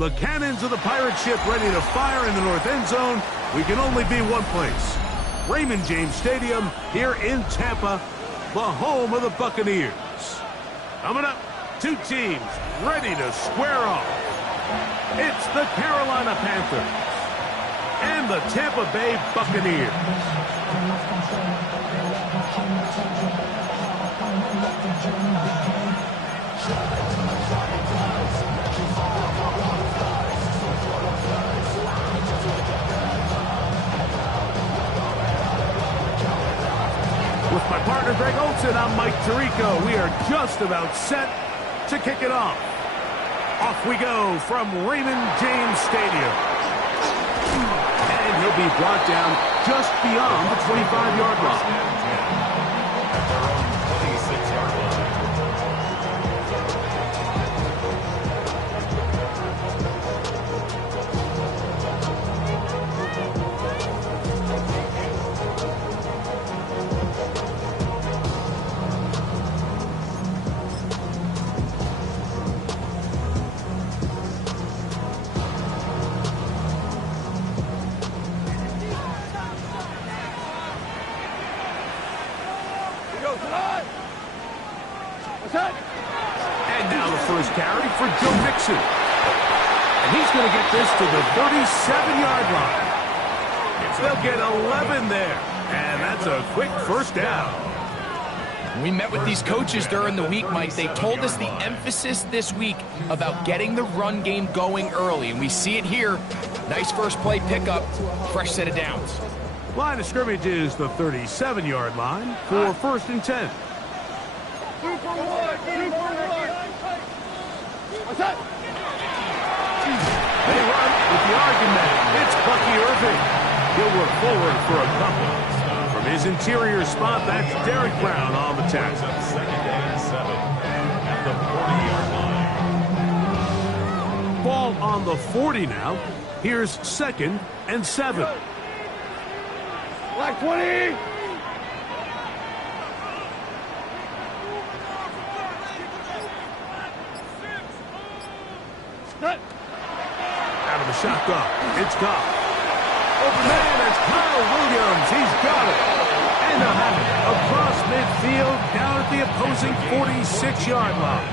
The cannons of the pirate ship ready to fire in the north end zone. We can only be one place. Raymond James Stadium here in Tampa, the home of the Buccaneers. Coming up, two teams ready to square off. It's the Carolina Panthers and the Tampa Bay Buccaneers. With my partner Greg Olson, I'm Mike Tirico. We are just about set to kick it off. Off we go from Raymond James Stadium. And he'll be brought down just beyond the 25-yard line. At their own 26-yard line. And now the first carry for Joe Mixon. And he's going to get this to the 37-yard line. They'll get 11 there. And that's a quick first down. We met with these coaches during the week, Mike. They told us the emphasis this week about getting the run game going early. And we see it here. Nice first play pickup, fresh set of downs. Line of scrimmage is the 37-yard line for first and 10. What's that? They run with the argument. It's Bucky Irving. He'll work forward for a couple. From his interior spot, that's Derek Brown on the tackle. Second and 7 at the 40-yard line. Ball on the 40 now. Here's second and 7. Black 20. Out of the shotgun. It's Goff. Open man, it's Kyle Williams. He's got it. And they'll have it across midfield down at the opposing 46-yard line.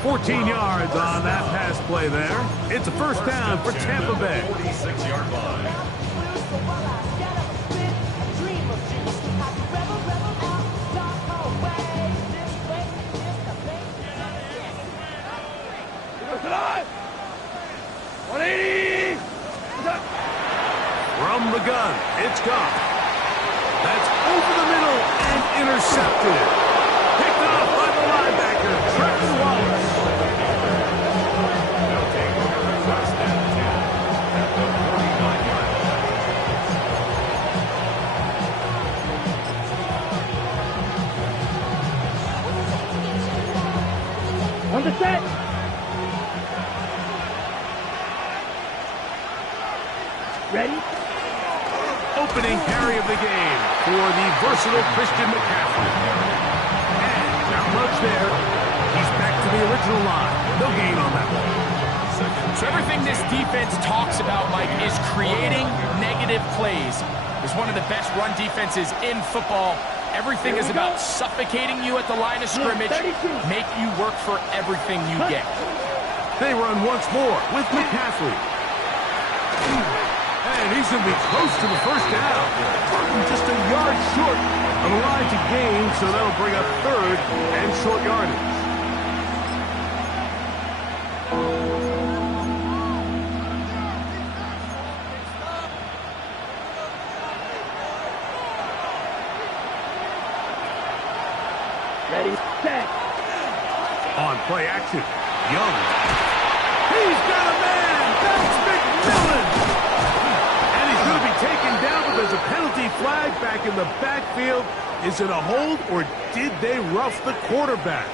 14 yards on that pass play there. It's a first down for Tampa Bay. 46-yard line. From the gun, it's Goff. That's over the middle and intercepted. Picked off by the linebacker, Travis Wallace. They'll take over first and 10 at the 49-yard line. On the set. Ready? Opening carry of the game for the versatile Christian McCaffrey. And not much there. He's back to the original line. No gain on that one. So everything this defense talks about, Mike, is creating negative plays. It's one of the best run defenses in football. Everything is about suffocating you at the line of scrimmage, make you work for everything you get. They run once more with McCaffrey. And he's going to be close to the first down. Just a yard short of the line to gain, so that'll bring up third and short yardage. Ready, set. On play action, Young. He's got a man. That's McMillan. And he's going to be taken down, but there's a penalty flag back in the backfield. Is it a hold, or did they rough the quarterback?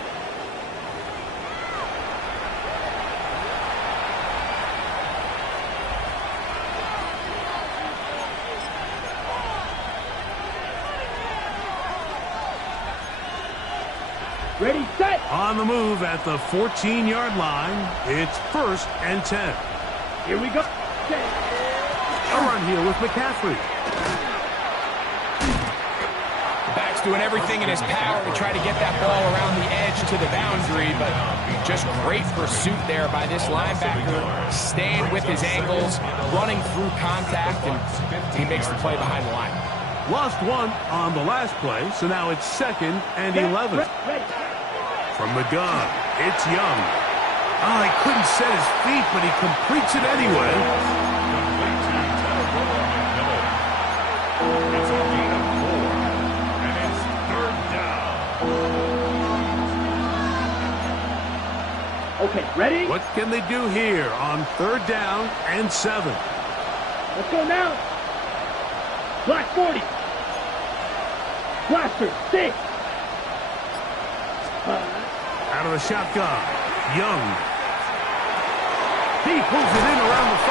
Ready, set. On the move at the 14-yard line. It's 1st and 10. Here we go. Set. A run here with McCaffrey. Back's doing everything in his power to try to get that ball around the edge to the boundary, but just great pursuit there by this linebacker, staying with his angles, running through contact, and he makes the play behind the line. Lost one on the last play, so now it's 2nd and 11. From the gun, it's Young. Oh, he couldn't set his feet, but he completes it anyway. It's a gain of 4, and it's 3rd down. Okay, ready? What can they do here on 3rd down and 7? Let's go now. Black 40. Blaster 6. Out of the shotgun, Young. He pulls it in around the 5.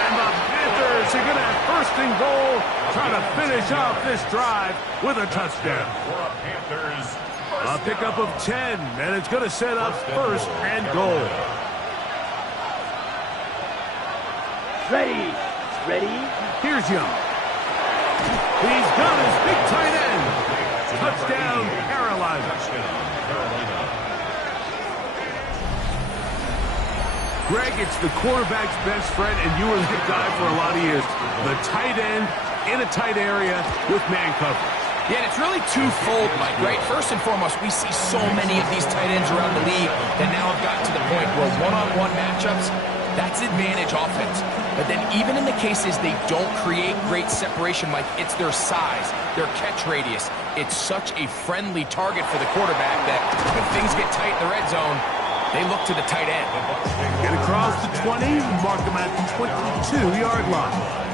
And the Panthers are going to have 1st and goal, try to finish off this drive with a touchdown. A pickup of 10, and it's going to set up 1st and goal. Ready. Ready. Here's Young. He's got his big tight end. Touchdown, Carolina. Greg, it's the quarterback's best friend, and you were the guy for a lot of years. The tight end in a tight area with man coverage. Yeah, and it's really twofold, Mike, right? First and foremost, we see so many of these tight ends around the league that now have gotten to the point where one-on-one matchups, that's advantage offense. But then even in the cases they don't create great separation, Mike, it's their size, their catch radius. It's such a friendly target for the quarterback that when things get tight in the red zone, they look to the tight end. Get across the 20, mark him at the 22-yard line.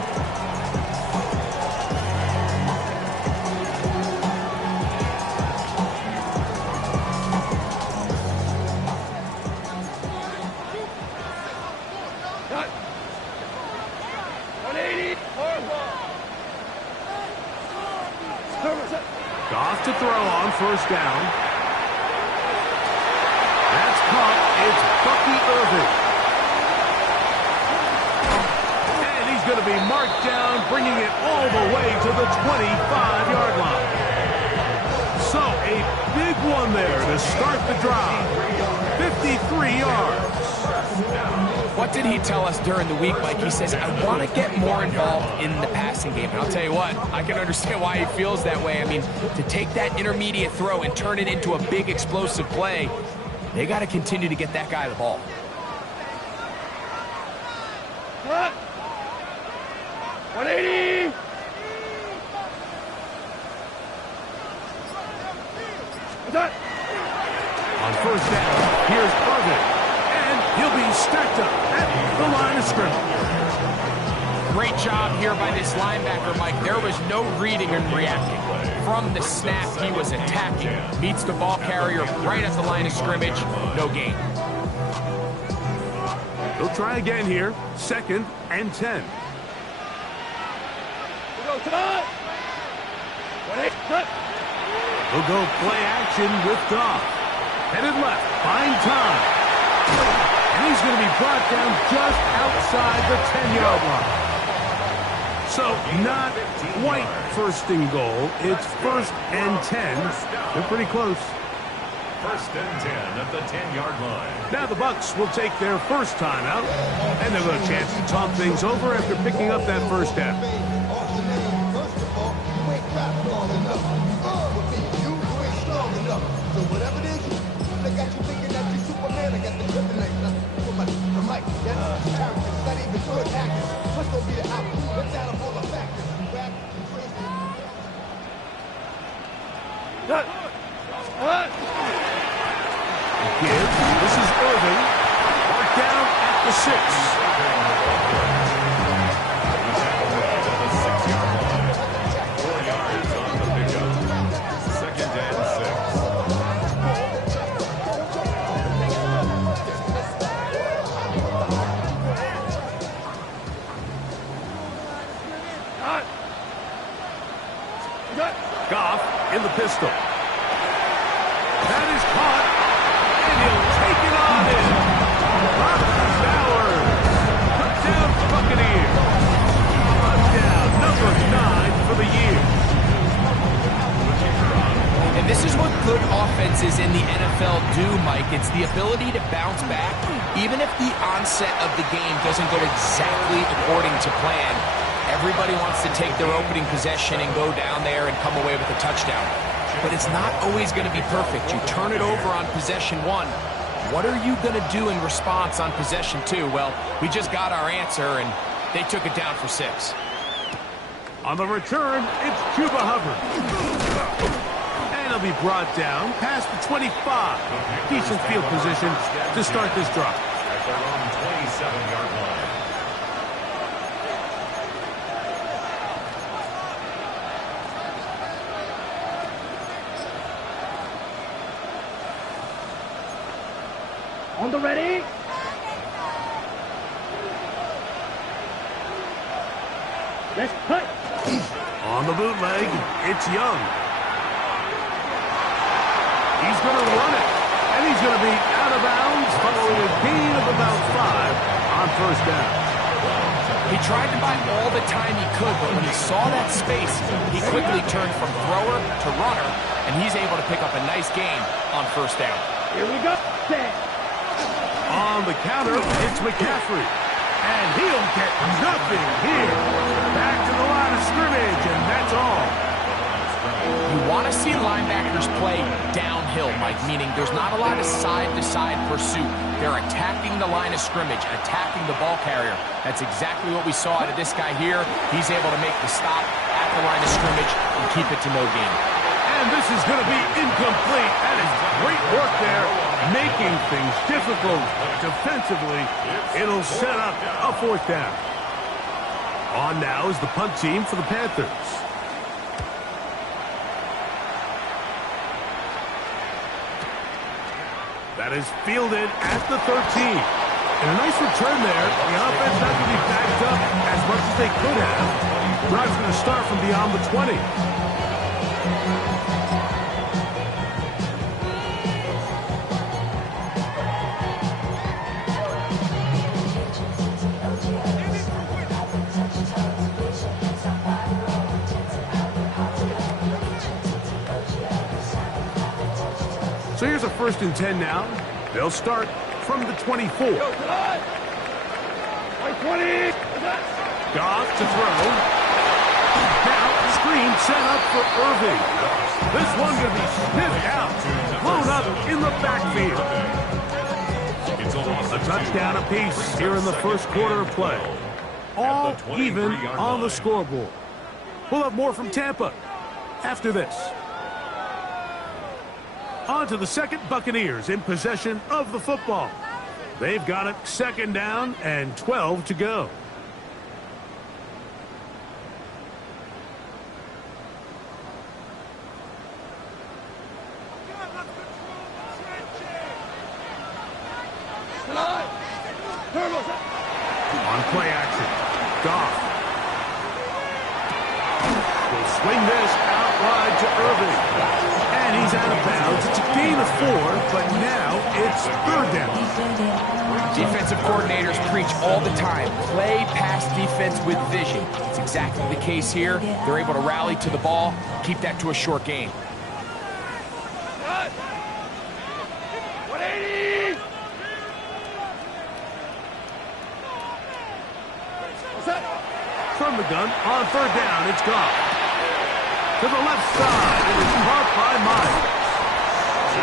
Goff to throw on 1st down. That's caught. It's Bucky Irving. And he's going to be marked down, bringing it all the way to the 25-yard line. So a big one there to start the drive. 53 yards. What did he tell us during the week, Mike? He says, I want to get more involved in the passing game. And I'll tell you what, I can understand why he feels that way. I mean, to take that intermediate throw and turn it into a big explosive play, they got to continue to get that guy the ball. Cut. 180. Cut. On 1st down, here's Irving. And he'll be stacked up at the line of scrimmage. Great job here by this linebacker, Mike. There was no reading and reacting. From the snap, he was attacking. Meets the ball carrier right at the line of scrimmage. No gain. He'll try again here. 2nd and 10. We'll go tonight. 180. Cut. He'll go play action with Goff. Headed left. Find time. And he's going to be brought down just outside the 10-yard line. So not quite 1st and goal. It's 1st and 10. They're pretty close. 1st and 10 at the 10-yard line. Now the Bucs will take their first timeout, and they'll have a chance to talk things over after picking up that 1st down. This is Irving. Marked down at the 6. Goff in the pistol. And this is what good offenses in the NFL do, Mike. It's the ability to bounce back, even if the onset of the game doesn't go exactly according to plan. Everybody wants to take their opening possession and go down there and come away with a touchdown. But it's not always going to be perfect. You turn it over on possession 1. What are you going to do in response on possession 2? Well, we just got our answer, and they took it down for 6. On the return, it's Chuba Hubbard. And he'll be brought down past the 25. Decent field position to start this drive. At their own 27-yard line. On the ready. Let's cut. On the bootleg, it's Young. He's going to run it. And he's going to be out of bounds following a gain of about 5 on first down. He tried to buy all the time he could, but when he saw that space, he quickly turned from thrower to runner, and he's able to pick up a nice gain on first down. Here we go. On the counter, it's McCaffrey. And he'll get nothing here. Back to the line of scrimmage, and that's all. You want to see linebackers play downhill, Mike, meaning there's not a lot of side-to-side pursuit. They're attacking the line of scrimmage, attacking the ball carrier. That's exactly what we saw out of this guy here. He's able to make the stop at the line of scrimmage and keep it to no gain. And this is going to be incomplete. That is great work there, making things difficult defensively. It'll set up a fourth down. On now is the punt team for the Panthers. That is fielded at the 13. And a nice return there. The offense not going to be backed up as much as they could have. Drive's going to start from beyond the 20. So here's a 1st and 10 now. They'll start from the 24. 20. Goff to throw. Now, screen set up for Irving. This one going to be sniffed out, blown up in the backfield. A touchdown apiece here in the first quarter of play. All even on the scoreboard. We'll have more from Tampa after this. On to the second Buccaneers in possession of the football. They've got it 2nd down and 12 to go. On play action, Goff will swing this out wide to Irving. And he's out of bounds. It's a gain of 4, but now it's 3rd down. Defensive coordinators preach all the time, play pass defense with vision. It's exactly the case here. They're able to rally to the ball, keep that to a short gain. 180. From the gun, on 3rd down, it's Goff. To the left side, it is caught by Myers.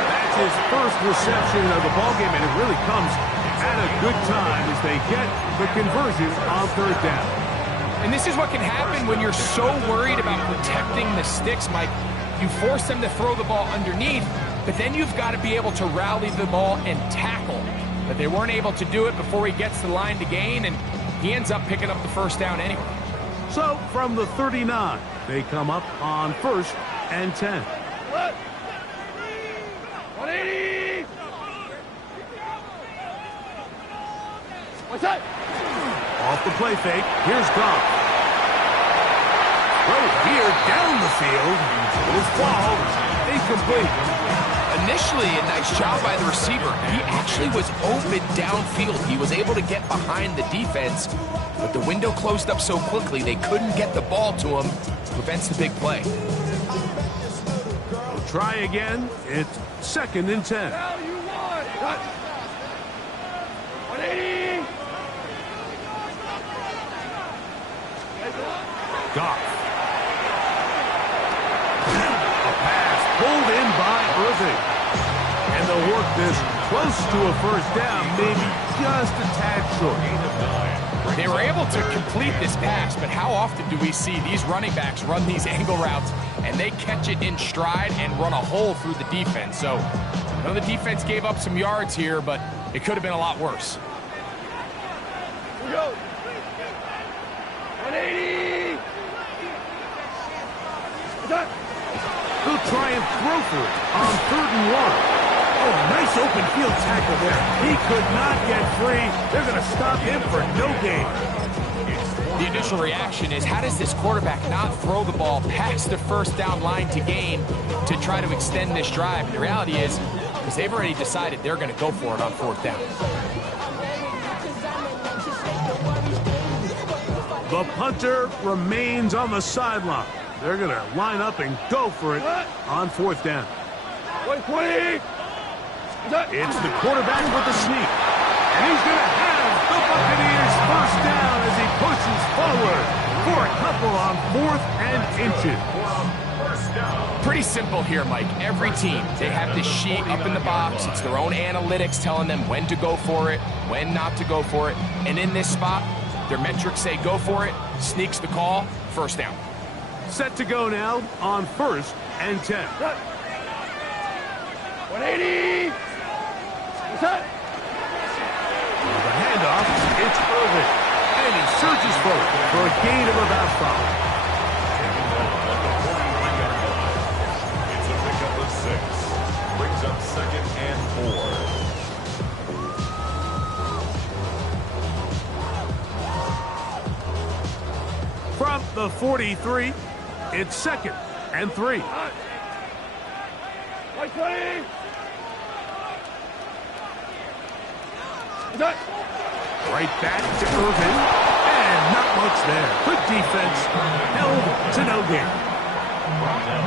That's his first reception of the ballgame, and it really comes at a good time as they get the conversion on 3rd down. And this is what can happen when you're so worried about protecting the sticks, Mike. You force them to throw the ball underneath, but then you've got to be able to rally the ball and tackle. But they weren't able to do it before he gets the line to gain, and he ends up picking up the first down anyway. So from the 39, they come up on 1st and 10. 180. What's that? Off the play fake, here's Goff. Throw here down the field. It is ball incomplete. Initially, a nice job by the receiver. He actually was open downfield. He was able to get behind the defense, but the window closed up so quickly they couldn't get the ball to him. Prevents the big play. try again. It's 2nd and 10. Now you won. Cut. 180. Goff. A pass pulled in by Irving. And they'll work this close to a first down, maybe just a tad short. They were able to complete this pass, but how often do we see these running backs run these angle routes and they catch it in stride and run a hole through the defense? So, I know the defense gave up some yards here, but it could have been a lot worse. Here we go. 180. Cut. He'll try and throw for it on 3rd and 1. Oh, nice open field tackle there. He could not get free. They're going to stop him for no gain. The initial reaction is, how does this quarterback not throw the ball past the first down line to gain to try to extend this drive? And the reality is, because they've already decided they're going to go for it on 4th down. The punter remains on the sideline. They're going to line up and go for it on 4th down. 120. It's the quarterback with the sneak. And he's going to have the Buccaneers first down as he pushes forward for a couple on 4th and inches. Pretty simple here, Mike. Every team, they have this sheet up in the box. It's their own analytics telling them when to go for it, when not to go for it. And in this spot, their metrics say go for it, sneaks the call, first down. Set to go now on 1st and 10. 180. Cut. The handoff, it's Irving. And he surges forward for a gain of about 5. It's a pickup of 6. Brings up 2nd and 4. From the 43, it's 2nd and 3. 120. Cut. Right back to Irvin. And not much there. Good defense. Held to no gain.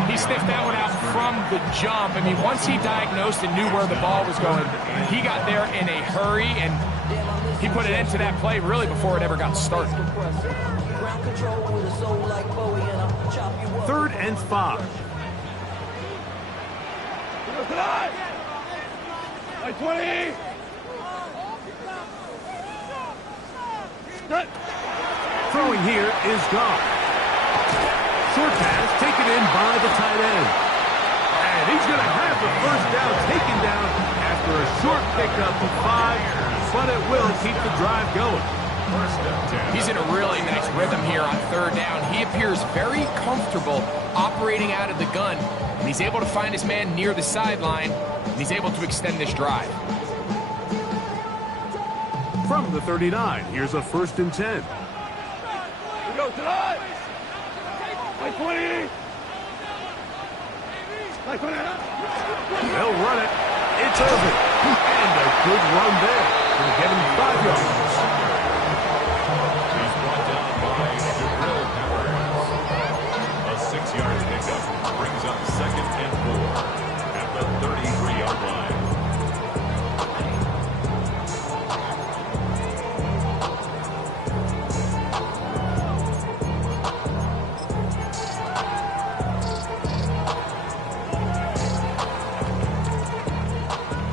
He sniffed that one out from the jump. I mean, once he diagnosed and knew where the ball was going, he got there in a hurry, and he put an end to that play really before it ever got started. 3rd and 5. 120. Cut. Throwing here is Goff. Short pass taken in by the tight end. And he's going to have the first down taken down after a short pickup of 5, but it will keep the drive going. He's in a really nice rhythm here on 3rd down. He appears very comfortable operating out of the gun, and he's able to find his man near the sideline, and he's able to extend this drive. From the 39, here's a 1st and 10. Here we go. Tonight. 120. 120. They'll run it. It's Irvin. And a good run there. Going to get him 5 yards. He's brought down by a 6-yard pickup. Brings up 2nd and 4 at the 33-yard line.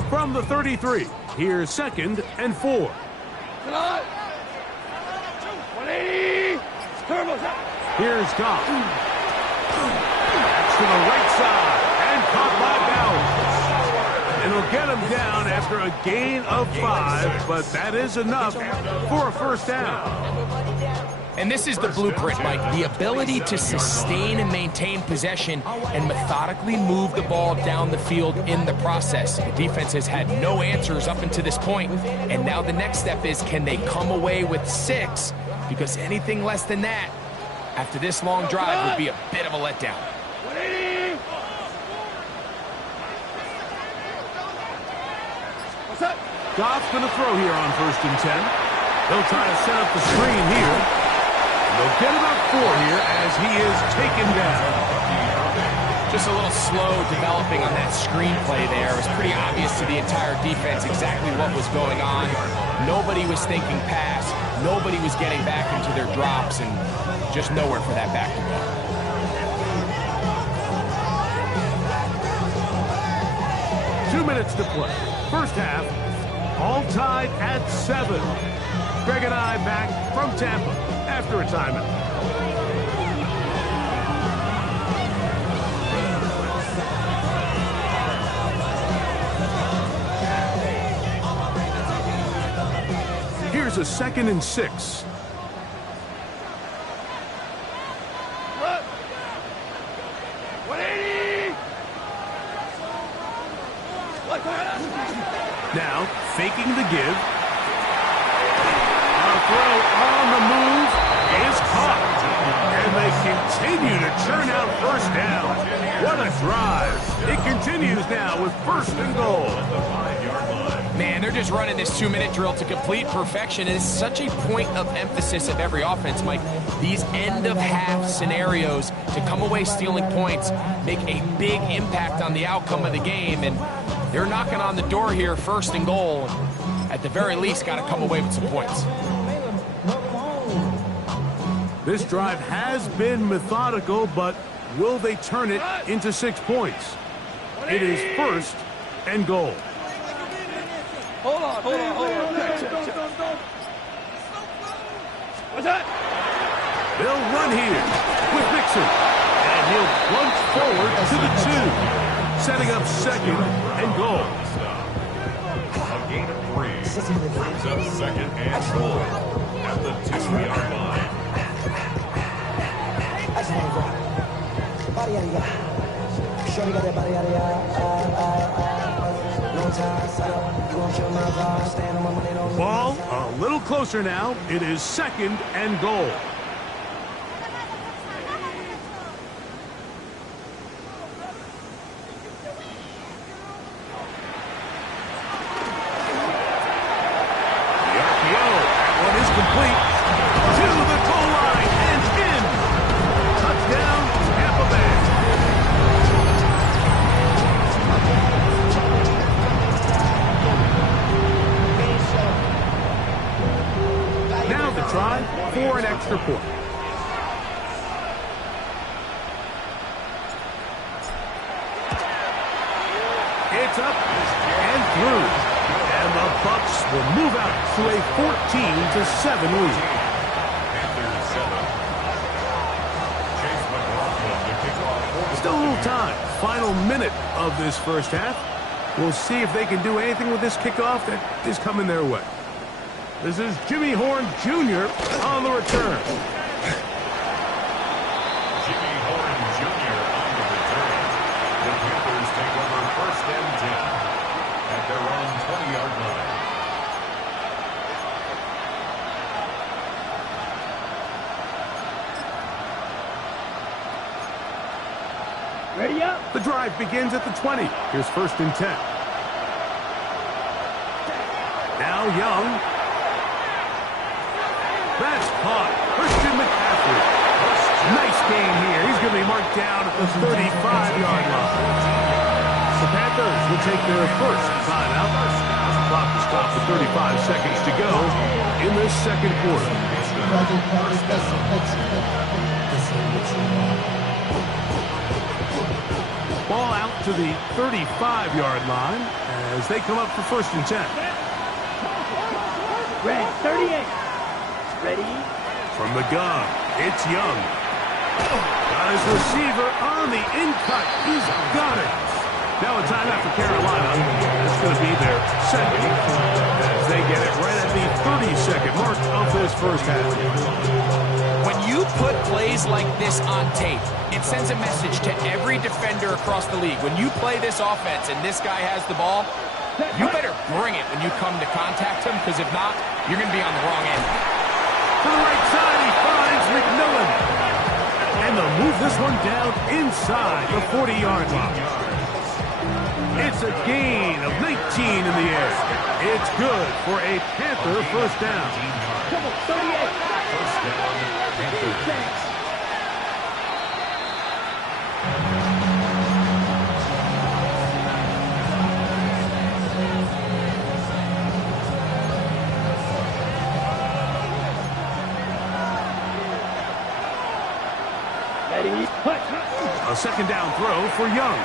From the 33, here's 2nd and 4. Tonight. 180. Turbo. Here's Goff. That's to the right side and caught by Bowers. And he'll get him down after a gain of 5, but that is enough for a first down. And this is the blueprint, Mike. The ability to sustain and maintain possession and methodically move the ball down the field in the process. The defense has had no answers up until this point, and now the next step is, can they come away with 6? Because anything less than that, after this long drive, would be a bit of a letdown. 180. What's up? Goff's going to throw here on 1st and 10. They'll try to set up the screen here. They'll get about 4 here as he is taken down. Just a little slow developing on that screenplay there. It was pretty obvious to the entire defense exactly what was going on. Nobody was thinking pass. Nobody was getting back into their drops, and just nowhere for that back to go. Two minutes to play. First half, all tied at 7. Greg and I back from Tampa after a timeout. Here's a 2nd and 6. Look. 180. Now, faking the give. A throw on the move is caught. And they continue to churn out first down. What a drive. It continues now with 1st and goal. Man, they're just running this 2-minute drill to complete perfection. It is such a point of emphasis of every offense, Mike. These end-of-half scenarios to come away stealing points make a big impact on the outcome of the game, and they're knocking on the door here, 1st and goal. At the very least, got to come away with some points. This drive has been methodical, but will they turn it into 6 points? It is 1st and goal. Hold on. What's that? They'll run here with Mixon, and he'll plunge forward to the 2, setting up 2nd and goal. A gain of 3 brings up 2nd and goal at the 2-yard line. Ball a little closer now. It is 2nd and goal. The RPO. That one is complete. To the goal line and in. Touchdown, Tampa Bay. Now the try for an extra point. It's up and through. And the Bucs will move out to a 14-7 lead. Panthers 7. Chase McLaughlin to kick off. Still a little time. Final minute of this first half. We'll see if they can do anything with this kickoff that is coming their way. This is Jimmy Horn Jr. on the return. Jimmy Horn Jr. on the return. The Panthers take over 1st and 10 at their own 20-yard line. Ready up. The drive begins at the 20. Here's 1st and 10. Now Young. That's caught. Christian McCaffrey. Nice game here. He's going to be marked down at the 35-yard line. The Panthers will take their first timeout. Clock to stop with 35 seconds to go in this 2nd quarter. Ball out to the 35-yard line as they come up for 1st and 10. Red 38. Ready? From the gun, it's Young. Got his receiver on the in-cut. He's got it. Now a timeout for Carolina. That's going to be their 2nd as they get it right at the 30-second mark of this first half. When you put plays like this on tape, it sends a message to every defender across the league. When you play this offense and this guy has the ball, you better bring it when you come to contact him, because if not, you're going to be on the wrong end. To the right side, he finds McMillan. And they'll move this one down inside the 40-yard line. It's a gain of 19 in the air. It's good for a Panther first down. Come on, 38. First down, Panthers. A second down throw for Young.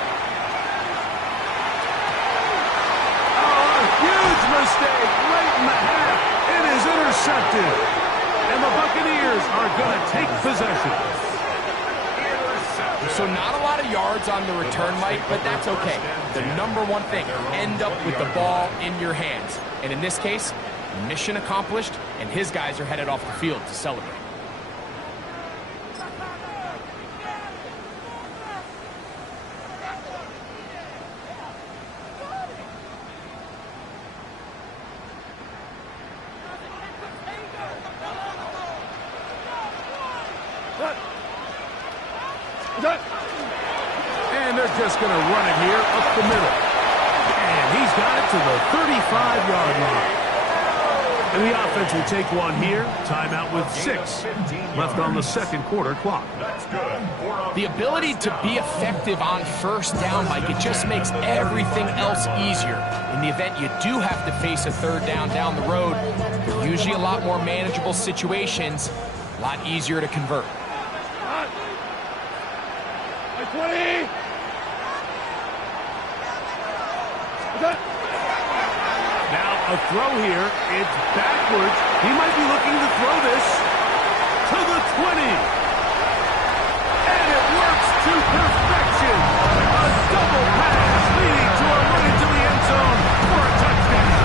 Oh, a huge mistake late in the half. It is intercepted. And the Buccaneers are going to take possession. So not a lot of yards on the return, Mike, but that's okay. The number one thing, end up with the ball in your hands. And in this case, mission accomplished, and his guys are headed off the field to celebrate. And they're just going to run it here up the middle. And he's got it to the 35-yard line. And the offense will take one here. Timeout with 6 left on the second quarter clock. The ability to be effective on first down, Mike, it just makes everything else easier. In the event you do have to face a third down the road, they're usually a lot more manageable situations, a lot easier to convert. 20! Now a throw here. It's backwards. He might be looking to throw this to the 20. And it works to perfection. A double pass leading to a run into the end zone for a touchdown.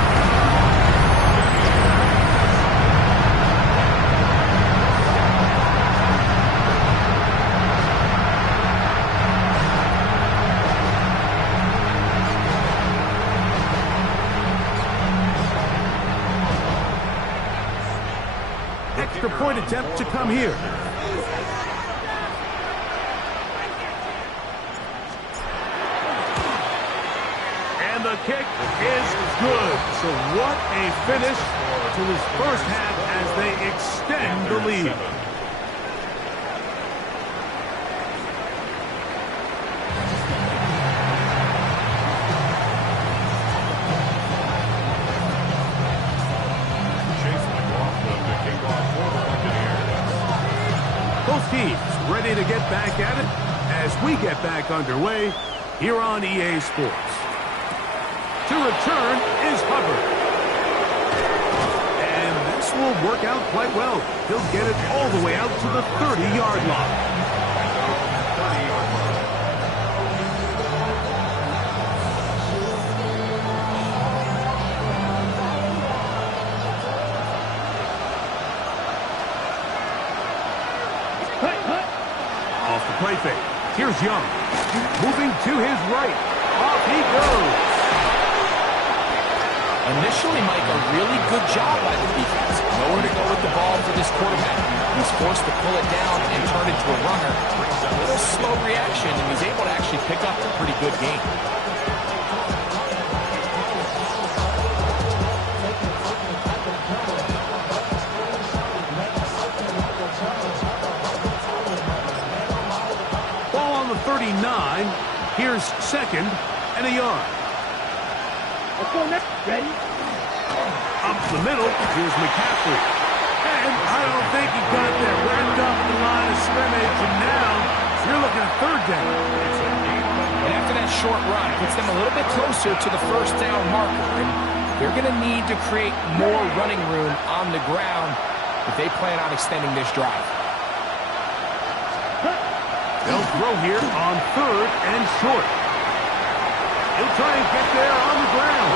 Extra point attempt to come here. And the kick is good. So what a finish to this first half as they extend the lead. Both teams ready to get back at it as we get back underway here on EA Sports. To return is Hubbard. And this will work out quite well. He'll get it all the way out to the 30-yard line. Off the play fake. Here's Young. Moving to his right. Off he goes. Initially, Mike, a really good job by the defense. Nowhere to go with the ball for this quarterback. He's forced to pull it down and turn it to a runner. A little slow reaction, and he's able to actually pick up a pretty good game. Ball on the 39. Here's second and a yard. Let's go next. Ready? Up the middle, here's McCaffrey. And I don't think he got there. Wrapped up the line of scrimmage, and now you're looking at third down. And after that short run, it puts them a little bit closer to the first down marker. And they're going to need to create more running room on the ground if they plan on extending this drive. They'll throw here on third and short. He'll try and get there on the ground.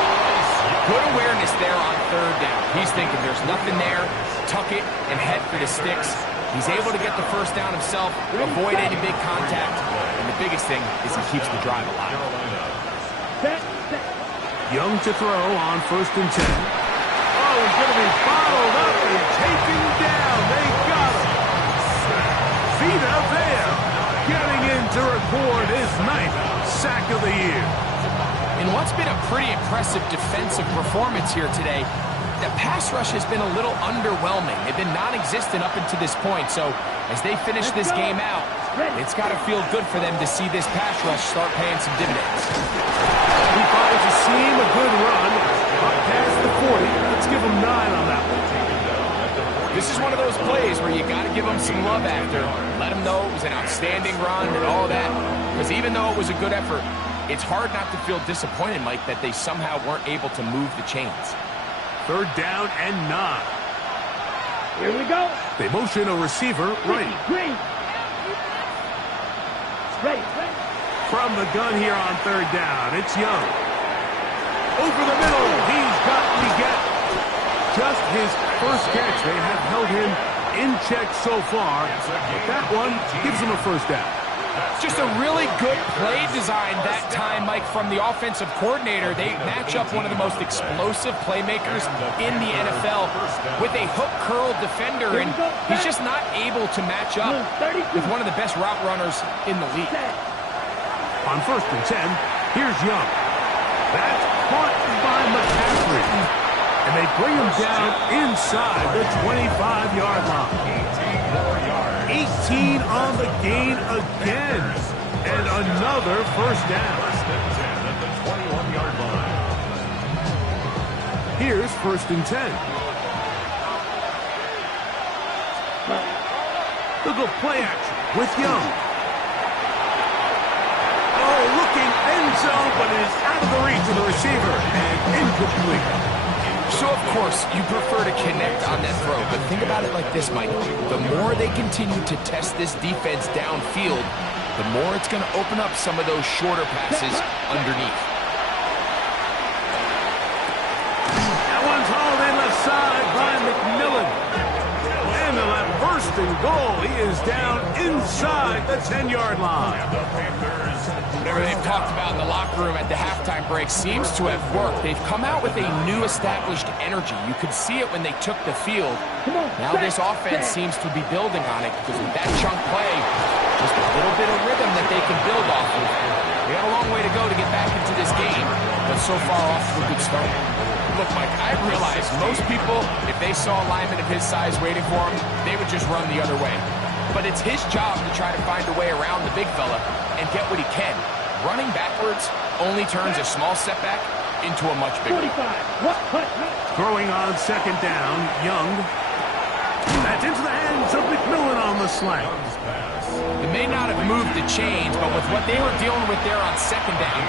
Good awareness there on third down. He's thinking there's nothing there, tuck it, and head for the sticks. He's able to get the first down himself, avoid any big contact, and the biggest thing is he keeps the drive alive. Young to throw on first and 10. Oh, he's going to be bottled up and taken down. They got him. Vita Vea getting in to record his 9th sack of the year. In what's been a pretty impressive defensive performance here today, the pass rush has been a little underwhelming. They've been non-existent up until this point, so as they finish this game out, it's got to feel good for them to see this pass rush start paying some dividends. He finds a seam, a good run, up past the 40. Let's give him 9 on that one. This is one of those plays where you got to give them some love. glove after, let him know it was an outstanding run and all that. Because even though it was a good effort, it's hard not to feel disappointed, Mike, that they somehow weren't able to move the chains. 3rd down and 9. Here we go. They motion a receiver right. Green. Ready. From the gun here on 3rd down, it's Young. Over the middle, he's got to get just his first catch. They have held him in check so far, but that one gives him a 1st down. Just a really good play design that time, Mike, from the offensive coordinator. They match up one of the most explosive playmakers in the NFL with a hook curl defender, and he's just not able to match up with one of the best route runners in the league. On 1st and 10, here's Young. That's caught by McCaffrey, and they bring him down inside the 25-yard line. 18 on the gain again, and another 1st down. 10 at the 21-yard line. Here's 1st and 10. They'll go play action with Young. Oh, looking end zone, but it is out of the reach of the receiver and incomplete. So, of course, you prefer to connect on that throw, but think about it like this, Mike. The more they continue to test this defense downfield, the more it's going to open up some of those shorter passes underneath. That one's hauled in left side by McMillan. And they'll have 1st and goal. He is down inside the 10-yard line. Whatever they've talked about in the locker room at the halftime break seems to have worked. They've come out with a new established energy. You could see it when they took the field. Now this offense seems to be building on it because with that chunk play, just a little bit of rhythm that they can build off of. They got a long way to go to get back into this game, but so far off to a good start. Look, Mike, I realize most people, if they saw a lineman of his size waiting for him, they would just run the other way. But it's his job to try to find a way around the big fella and get what he can. Running backwards only turns a small setback into a much bigger. 45. Throwing on 2nd down, Young. That's into the hands of McMillan on the slant. It may not have moved the chains, but with what they were dealing with there on 2nd down,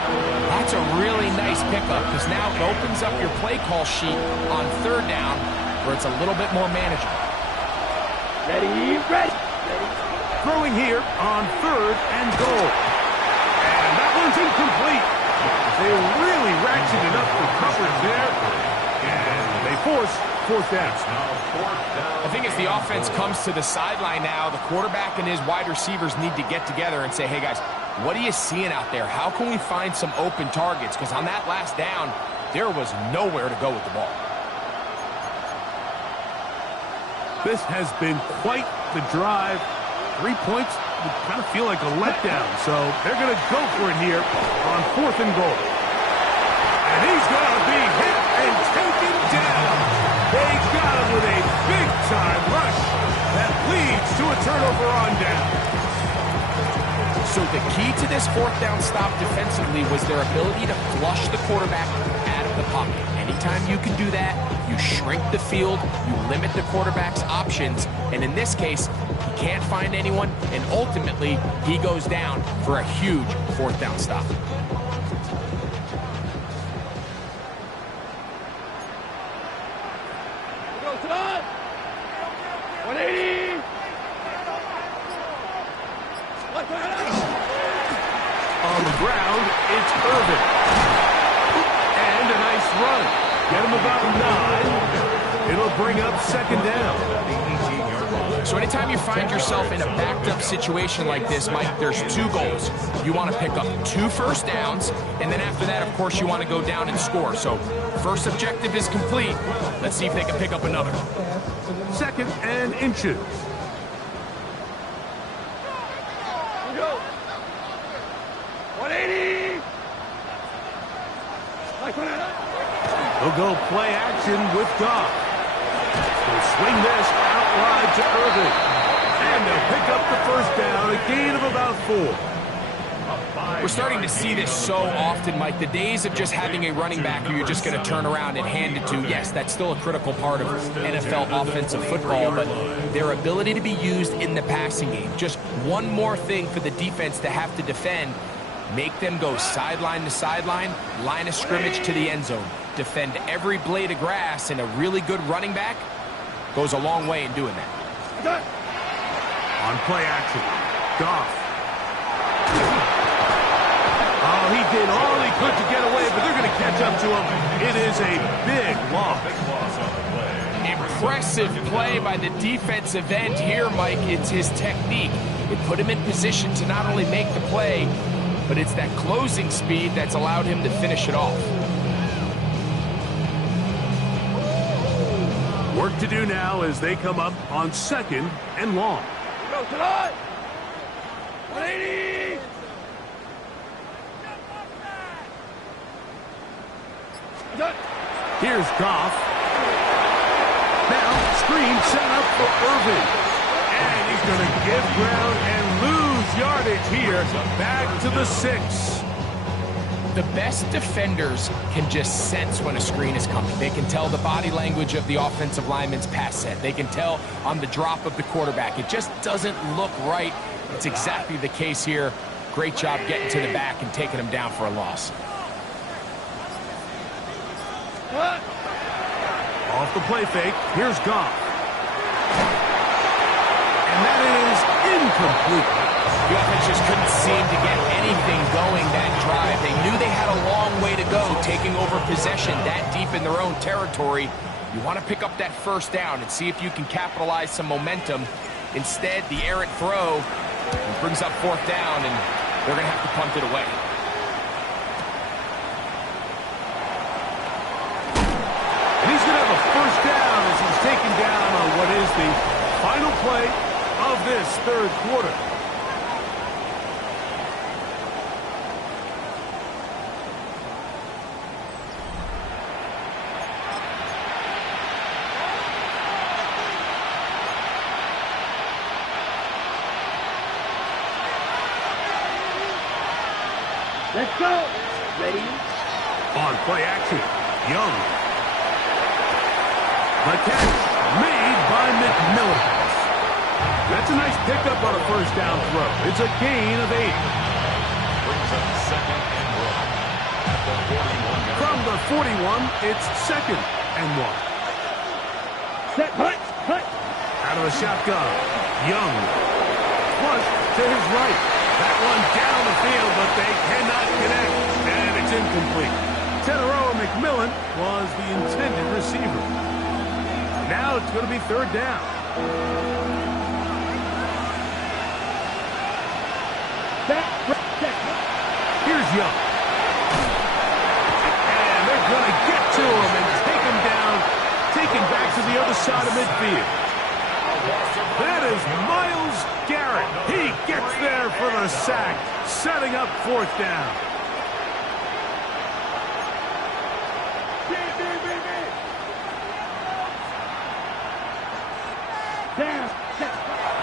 that's a really nice pickup because now it opens up your play call sheet on 3rd down where it's a little bit more manageable. Ready. Throwing here on 3rd and goal. And that one's incomplete. They really ratcheted up the coverage there. And they force 4th down. I think as the offense comes to the sideline now, the quarterback and his wide receivers need to get together and say, hey guys, what are you seeing out there? How can we find some open targets? Because on that last down, there was nowhere to go with the ball. This has been quite the drive. 3 points would kind of feel like a letdown. So they're going to go for it here on 4th and goal. And he's going to be hit and taken down. They got him with a big-time rush that leads to a turnover on down. So the key to this 4th down stop defensively was their ability to flush the quarterback out of the pocket. Anytime you can do that, you shrink the field, you limit the quarterback's options, and in this case, he can't find anyone, and ultimately, he goes down for a huge 4th down stop. Go to the 180. On the ground, it's Irvin. And a nice run. Get him about 9. It'll bring up 2nd down. So anytime you find yourself in a backed-up situation like this, Mike, there's 2 goals. You want to pick up 2 first downs, and then after that, of course, you want to go down and score. So first objective is complete. Let's see if they can pick up another. 2nd and inches. Go. 180. They'll go play action with Goff. They'll swing this out wide to Irvin. And they'll pick up the 1st down, a gain of about 4. A We're starting to see this so often, Mike. The days of just having a running back who you're just going to turn around and hand it to, yes, that's still a critical part of NFL offensive football, but their ability to be used in the passing game. Just one more thing for the defense to have to defend. Make them go sideline to sideline, line of scrimmage to the end zone. Defend every blade of grass, and a really good running back goes a long way in doing that. On play action, Goff. Oh, he did all he could to get away, but they're going to catch up to him. It is a big loss. Impressive play by the defensive end here, Mike. It's his technique. It put him in position to not only make the play, but it's that closing speed that's allowed him to finish it off. Work to do now as they come up on 2nd and long. Go to the line. 180. Here's Goff. Now, screen set up for Irvin. And he's going to give ground and lose yardage here. Back to the 6. The best defenders can just sense when a screen is coming. They can tell the body language of the offensive lineman's pass set. They can tell on the drop of the quarterback. It just doesn't look right. It's exactly the case here. Great job getting to the back and taking him down for a loss. Off the play fake, here's Goff. And that is incomplete. The offense just couldn't seem to get anything going that drive. They knew they had a long way to go taking over possession that deep in their own territory. You want to pick up that first down and see if you can capitalize some momentum. Instead, the errant throw brings up 4th down, and they're going to have to punt it away. And he's going to have a first down as he's taken down on what is the final play of this 3rd quarter. Let's go. Ready? On play action, Young. The catch made by McMillan. That's a nice pickup on a first down throw. It's a gain of 8. Brings up 2nd and 1. At the 41. From the 41, it's 2nd and 1. Set. Hut. Out of the shotgun, Young. Flush to his right. That one down the field, but they cannot connect, and it's incomplete. Teneroa McMillan was the intended receiver. Now it's going to be 3rd down. Here's Young. And they're going to get to him and take him down, taken back to the other side of midfield. That is Myles Garrett. He gets there for the sack, setting up 4th down.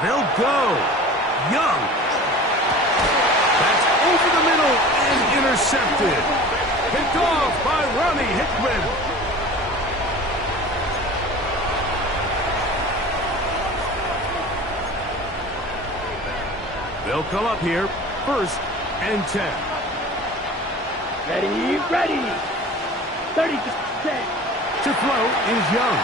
They'll go. Young. That's over the middle and intercepted. Picked off by Ronnie Hickman. They'll come up here, 1st and 10. Ready. 30 to 10. To throw is Young.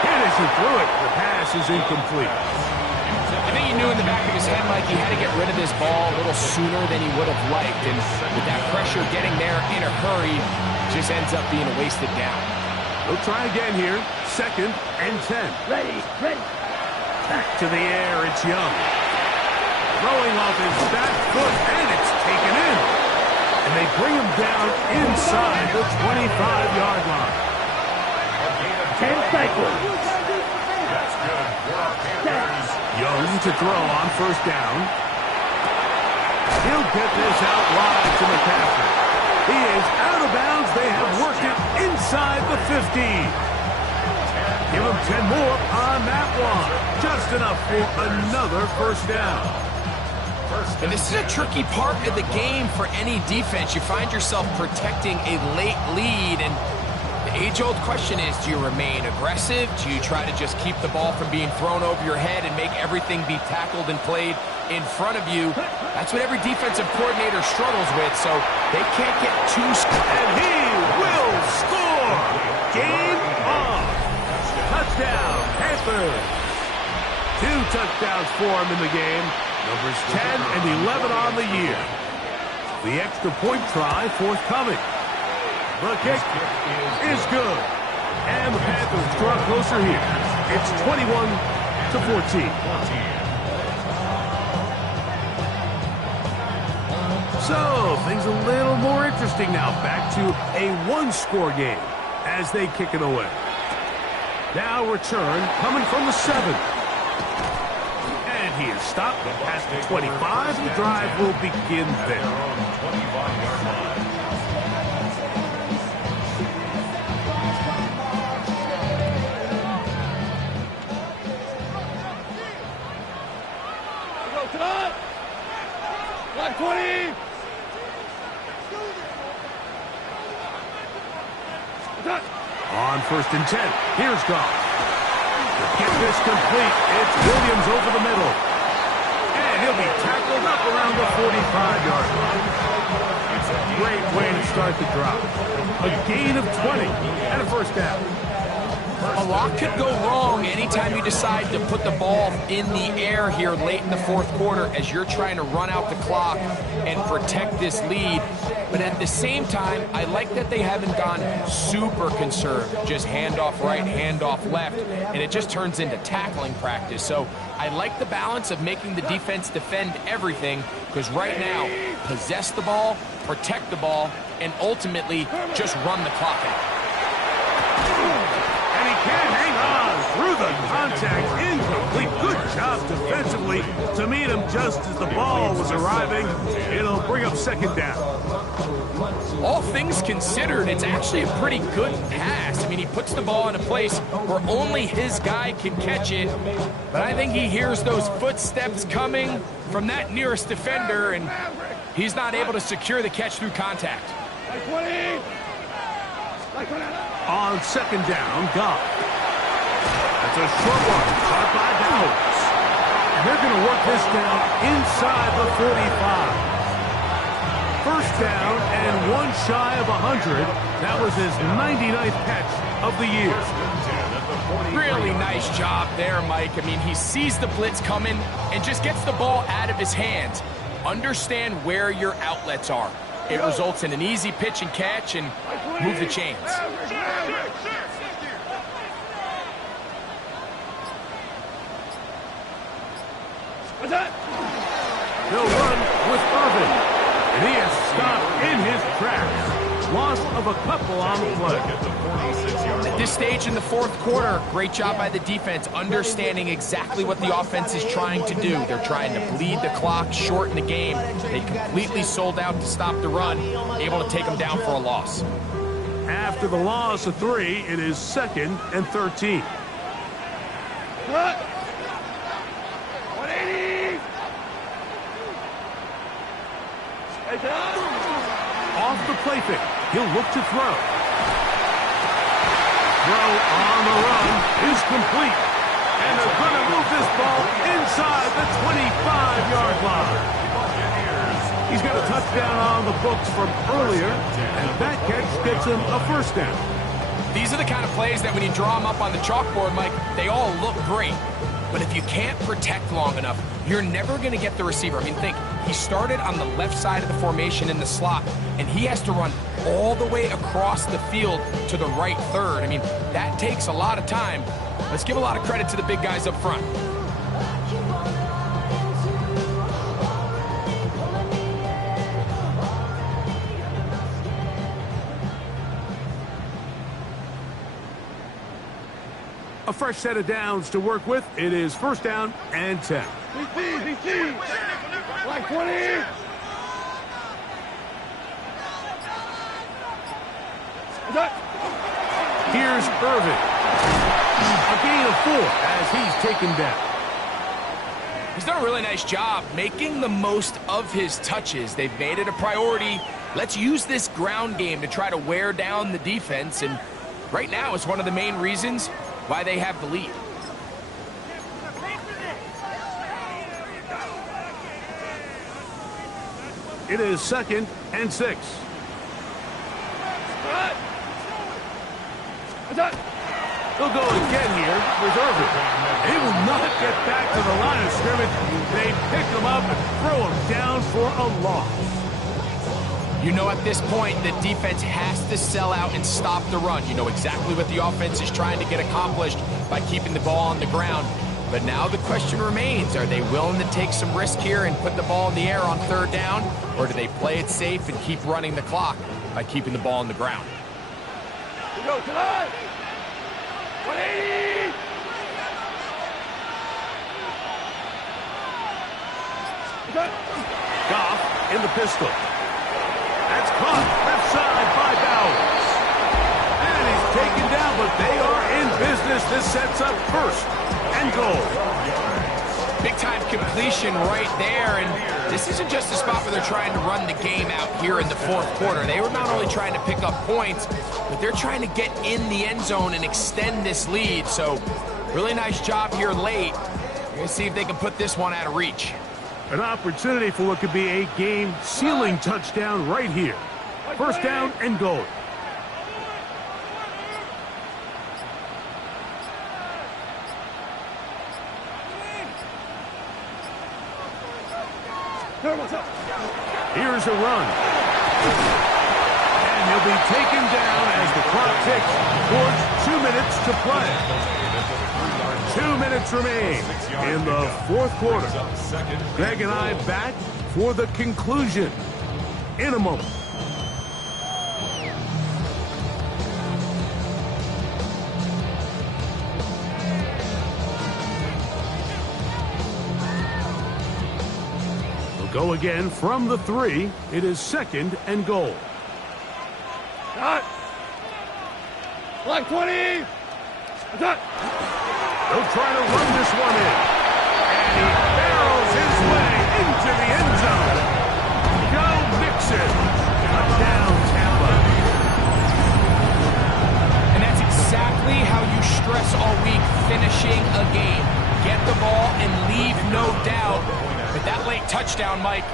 And as he threw it, the pass is incomplete. I think he knew in the back of his head, Mike, he had to get rid of this ball a little sooner than he would have liked. And with that pressure getting there in a hurry, it just ends up being a wasted down. They'll try again here, 2nd and 10. Ready. Back to the air, it's Young. Throwing off his back foot, and it's taken in. And they bring him down inside the 25-yard line. 10 cycles. That's good for our Panthers. Young to throw on 1st down. He'll get this out wide to McCaffrey. He is out of bounds. They have worked it inside the 50. Give him 10 more on that one. Just enough for another 1st down. And this is a tricky part of the game for any defense. You find yourself protecting a late lead, and the age-old question is, do you remain aggressive? Do you try to just keep the ball from being thrown over your head and make everything be tackled and played in front of you? That's what every defensive coordinator struggles with, so they can't get too... And he will score! Game on! Touchdown, Panthers! 2 touchdowns for him in the game. Numbers 10 and 11 on the year. The extra point try forthcoming. The kick is good. And the Panthers draw closer here. It's 21-14. So, things a little more interesting now. Back to a one-score game as they kick it away. Now return coming from the 7. And he is stopped at the 25. The drive will begin there. Black 20! On 1st and 10, here's Goff. To get this complete, it's Williams over the middle. And he'll be tackled up around the 45-yard line. Great way to start the drive. A gain of 20 and a first down. A lot could go wrong anytime you decide to put the ball in the air here late in the 4th quarter as you're trying to run out the clock and protect this lead. But at the same time, I like that they haven't gone super conservative, just handoff right, handoff left, and it just turns into tackling practice. So I like the balance of making the defense defend everything, because right now, possess the ball, protect the ball, and ultimately just run the clock out. And he can hang on through the contact. Incomplete. Good job defensively to meet him just as the ball was arriving. It'll bring up 2nd down. All things considered, it's actually a pretty good pass. I mean, he puts the ball in a place where only his guy can catch it. But I think he hears those footsteps coming from that nearest defender, and he's not able to secure the catch through contact. On 2nd down, Goff. That's a short one, caught by Bowers. And they're going to work this down inside the 45. First down and one shy of 100. That was his 99th catch of the year. Really nice job there, Mike. I mean, he sees the blitz coming and just gets the ball out of his hands. Understand where your outlets are. It results in an easy pitch and catch and move the chains. He'll run with Irvin. And he is stopped in his tracks. Loss of a couple on the play. At this stage in the 4th quarter, great job by the defense, understanding exactly what the offense is trying to do. They're trying to bleed the clock, shorten the game. They completely sold out to stop the run, able to take them down for a loss. After the loss of 3, it is 2nd and 13. 180! Off the play fake. He'll look to throw. Throw on the run is complete. And they're going to move this ball inside the 25-yard line. He's got a touchdown on the books from earlier, and that catch gets him a first down. These are the kind of plays that when you draw them up on the chalkboard, Mike, they all look great. But if you can't protect long enough, you're never going to get the receiver. I mean, think, he started on the left side of the formation in the slot, and he has to run all the way across the field to the right third. I mean, that takes a lot of time. Let's give a lot of credit to the big guys up front. A fresh set of downs to work with. It is 1st down and 10. DC! Black 20! Here's Irvin. A gain of 4 as he's taken down. He's done a really nice job making the most of his touches. They've made it a priority. Let's use this ground game to try to wear down the defense, and right now it's one of the main reasons why they have the lead. It is 2nd and 6. They'll go again here, reserving. They will not get back to the line of scrimmage. They pick them up and throw them down for a loss. You know, at this point, the defense has to sell out and stop the run. You know exactly what the offense is trying to get accomplished by keeping the ball on the ground. But now the question remains, are they willing to take some risk here and put the ball in the air on 3rd down? Or do they play it safe and keep running the clock by keeping the ball on the ground? We go tonight. 180. Goff in the pistol. That's caught left side by Bowers. And he's taken down, but they are in business. This sets up 1st and goal. Big-time completion right there, and this isn't just a spot where they're trying to run the game out here in the 4th quarter. They were not only trying to pick up points, but they're trying to get in the end zone and extend this lead. So, really nice job here late. We're going to see if they can put this one out of reach. An opportunity for what could be a game-sealing touchdown right here. 1st down and goal. Here's a run. And he'll be taken down as the clock ticks towards 2 minutes to play. 2 minutes remain in the 4th quarter. Greg and I back for the conclusion in a moment. Go again from the 3. It is 2nd and goal. Cut. Line 20. Cut. They'll try to run this one in. And he barrels his way into the end zone. Go Mixon. Touchdown, Tampa. And that's exactly how you stress all week finishing a game. Get the ball and leave no doubt. But that late touchdown, Mike,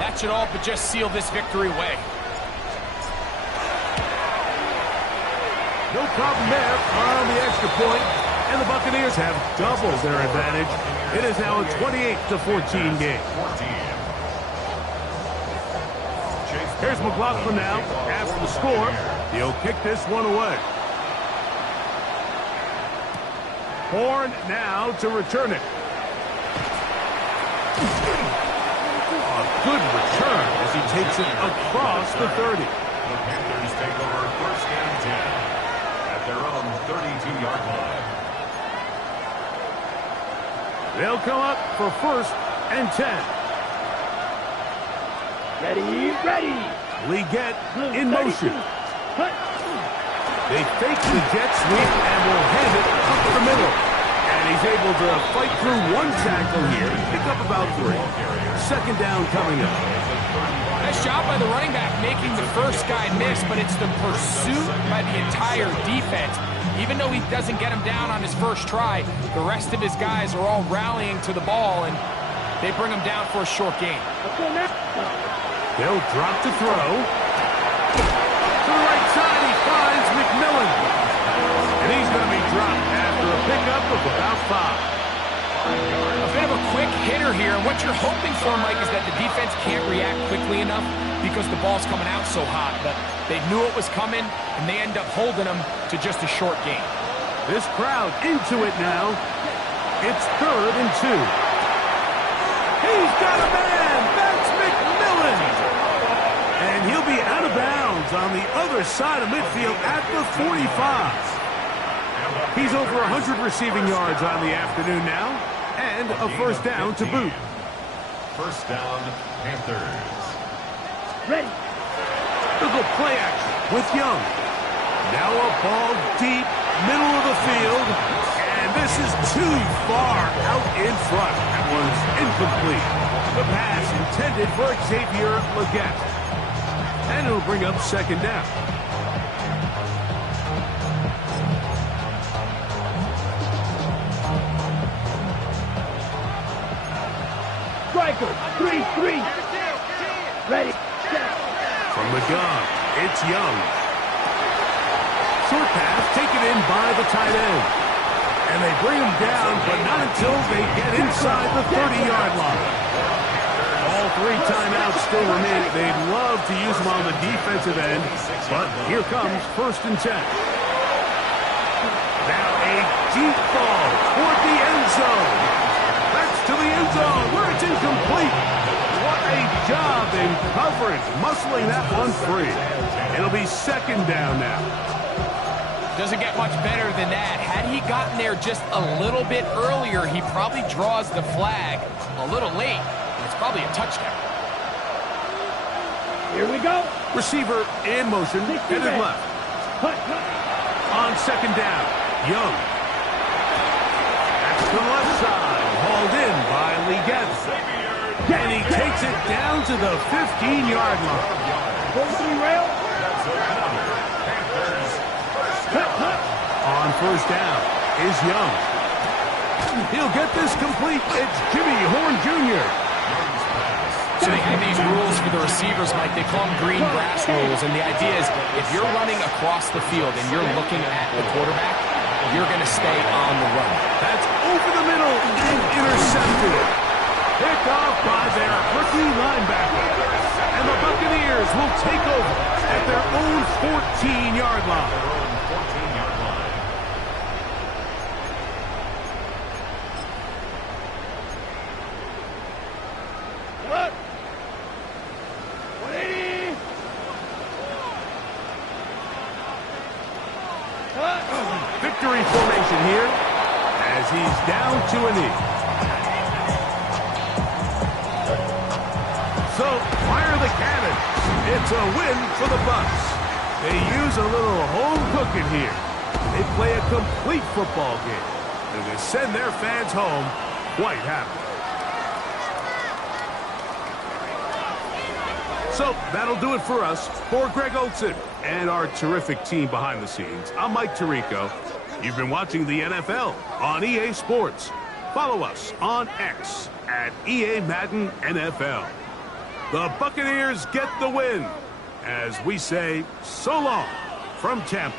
that should all but just seal this victory away. No problem there on the extra point, and the Buccaneers have doubled their advantage. It is now a 28-14 game. Here's McLaughlin now. After the score, he'll kick this one away. Horn now to return it. A good return as he takes it across the 30. The Panthers take over 1st and 10 at their own 32-yard line. They'll come up for 1st and 10. Ready. Leggett in motion. They fake the jet sweep and will hand it up the middle. And he's able to fight through one tackle here, pick up about 3. 2nd down coming up. Nice job by the running back making the first guy miss, but it's the pursuit by the entire defense. Even though he doesn't get him down on his first try, the rest of his guys are all rallying to the ball, and they bring him down for a short gain. They'll drop to throw. To the right side, he finds McMillan. And he's going to be dropped after a pickup of about 5. A bit of a quick hitter here, and what you're hoping for, Mike, is that the defense can't react quickly enough because the ball's coming out so hot. But they knew it was coming, and they end up holding them to just a short gain. This crowd into it now. It's 3rd and 2. He's got a man. That's McMillan. And he'll be out of bounds on the other side of midfield at the 45. He's over 100 receiving yards on the afternoon now. And a 1st down to boot. 1st down, Panthers. Ready. They'll go play action with Young. Now a ball deep, middle of the field. And And this is too far out in front. That one's incomplete. The pass intended for Xavier Legette. And it'll bring up second down. Striker, 3-3. Ready, set. From the gun, it's Young. Short pass taken in by the tight end. And they bring him down, but not until they get inside the 30-yard line. All 3 timeouts still remain. They'd love to use them on the defensive end, but here comes 1st and 10. Now a deep ball toward the end zone. That's to the end zone where it's incomplete. What a job in coverage, muscling that one free. It'll be second down now. Doesn't get much better than that. Had he gotten there just a little bit earlier, he probably draws the flag a little late. It's probably a touchdown. Here we go. Receiver in motion, headed left. On second down, Young. That's to the left side, hauled in by Legette. And he takes it down to the 15-yard line. 43 rail. On first down is Young. He'll get this complete. It's Jimmy Horn Jr. So they have these rules for the receivers, Mike. They call them green grass rules. And the idea is if you're running across the field and you're looking at the quarterback, you're going to stay on the run. That's over the middle and intercepted. Picked off by their rookie linebacker. And the Buccaneers will take over at their own 14-yard line. Cut. 180. Cut. Victory formation here as he's down to a knee. So, fire the cannons. It's a win for the Bucs. They use a little home cooking here. They play a complete football game. And they send their fans home quite happy. So, that'll do it for us. For Greg Olson and our terrific team behind the scenes, I'm Mike Tirico. You've been watching the NFL on EA Sports. Follow us on X at EA Madden NFL. The Buccaneers get the win as we say so long from Tampa.